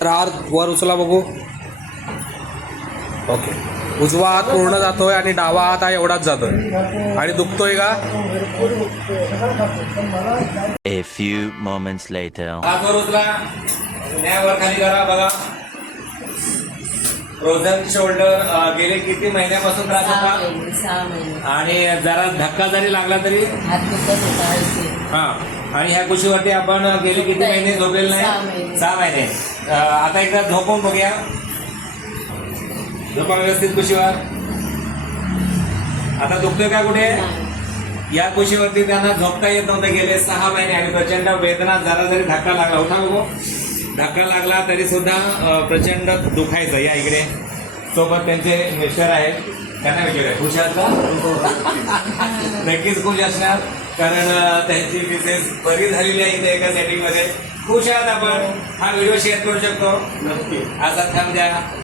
तर हात वर उचला बघू. ओके. उजवा हात पूर्ण जातोय आणि डावा हात हा एवढाच जातोय आणि दुखतोय का? A few moments later. हात वर उचला, वर खाली करा. बघा फ्रोझन शोल्डर गेले किती महिन्यापासून त्रास होता? 6 महिने. आणि जरा धक्का जरी लागला तरी हात दुखत होता असे. हा. आणि ह्या कुशीवरती आपण गेले किती महिने झोपलेले 6 नाही? महिने. 6 महिने. आता एकदा झोपून बघूया. झोपा व्यवस्थित कुशीवर. आता दुखतोय का कुठे? या कुशीवरती त्यांना झोपता येत नव्हतं गेले 6 महिने आणि प्रचंड वेदना, जरा जरी धक्का लागला होता बघू, धक्का लागला तरी सुद्धा प्रचंड दुखायचं. या इकडे सोबत त्यांचे मिस्टर आहेत, त्यांना विचारूया खुश आहात का? नक्कीच खुश असणार, कारण त्यांची मिसेस बरी झालेली आहे इथे एका सेटिंग मध्ये. खुश आहात आपण? हा व्हिडिओ शेअर करू शकतो. नक्की असा थांब द्या.